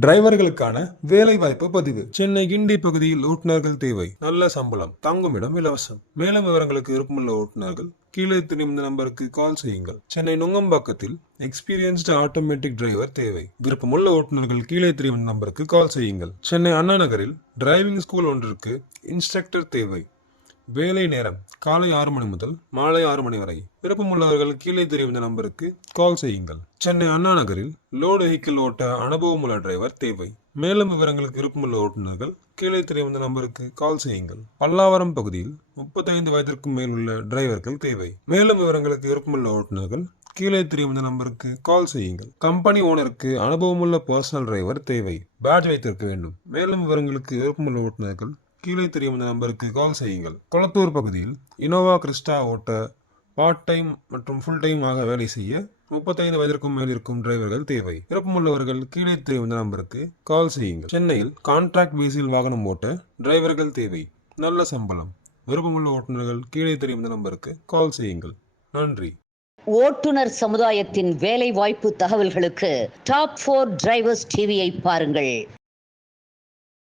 டிரைவர்களுக்கான வேலைவாய்ப்பு பதிவு. சென்னை கிண்டி பகுதியில் ஓட்டுநர்கள் தேவை. நல்ல சம்பளம். தங்குமிடம் இலவசம். மேலும் விவரங்களுக்கு விருப்பமுள்ள ஓட்டுநர்கள் கீழே தெரியும் நம்பருக்கு கால் செய்யுங்கள். சென்னை நுங்கம்பாக்கத்தில் எக்ஸ்பீரியன்ஸ்டு ஆட்டோமேட்டிக் டிரைவர் தேவை. விருப்பமுள்ள ஓட்டுநர்கள் கீழே தெரியும் நம்பருக்கு கால் செய்யுங்கள். சென்னை அண்ணா நகரில் டிரைவிங் ஸ்கூல் ஒன்றிற்கு இன்ஸ்ட்ரக்டர் தேவை. வேலை நேரம். காலை ஆறு மணி முதல் மாலை ஆறு மணி வரை. விருப்பமுள்ளவர்கள் கீழே தெரியும் இந்த நம்பருக்கு கால் செய்யுங்கள். சென்னை அண்ணா நகரில் லோடு வெஹிக்கிள் ஓட்ட அனுபவமுள்ள டிரைவர் தேவை. மேலும் விவரங்களுக்கு விருப்பமுள்ள ஓட்டுநர்கள் கீழே தெரியும் இந்த நம்பருக்கு கால் செய்யுங்கள். பல்லாவரம் பகுதியில் முப்பத்தைந்து வயதிற்கும் மேல் உள்ள டிரைவர்கள் தேவை. மேலும் விவரங்களுக்கு விருப்பமுள்ள ஓட்டுநர்கள் கீழே தெரியும் இந்த நம்பருக்கு கால் செய்யுங்கள். கம்பெனி ஓனருக்கு அனுபவமுள்ள பர்சனல் டிரைவர் தேவை. பேட்ஜ் வைத்திருக்க வேண்டும். மேலும் விவரங்களுக்கு விருப்பமுள்ள ஓட்டுநர்கள் கீழே தெரியும் இந்த நம்பருக்கு கால் செய்யுங்கள். கொளத்தூர் பகுதியில் இனோவா கிறிஸ்டா ஓட்ட பார்ட் டைம் மற்றும் ஃபுல் டைம் ஆக வேலை செய்ய முப்பத்தைந்து வயதிற்கும் மேல் இருக்கும் டிரைவர்கள் தேவை. விருப்பமுள்ளவர்கள் கீழே தெரியும் இந்த நம்பருக்கு கால் செய்யுங்கள். சென்னையில் கான்ட்ராக்ட் பேஸில் வாகனம் ஓட்ட டிரைவர்கள் தேவை. நல்ல சம்பளம். விருப்பமுள்ள ஓட்டுநர்கள் கீழே தெரியும் இந்த நம்பருக்கு கால் செய்யுங்கள். நன்றி. ஓட்டுநர் சமுதாயத்தின் வேலை வாய்ப்பு தகவல்களுக்கு டாப் ஃபோர் டிரைவர்ஸ் டிவியை பாருங்கள்.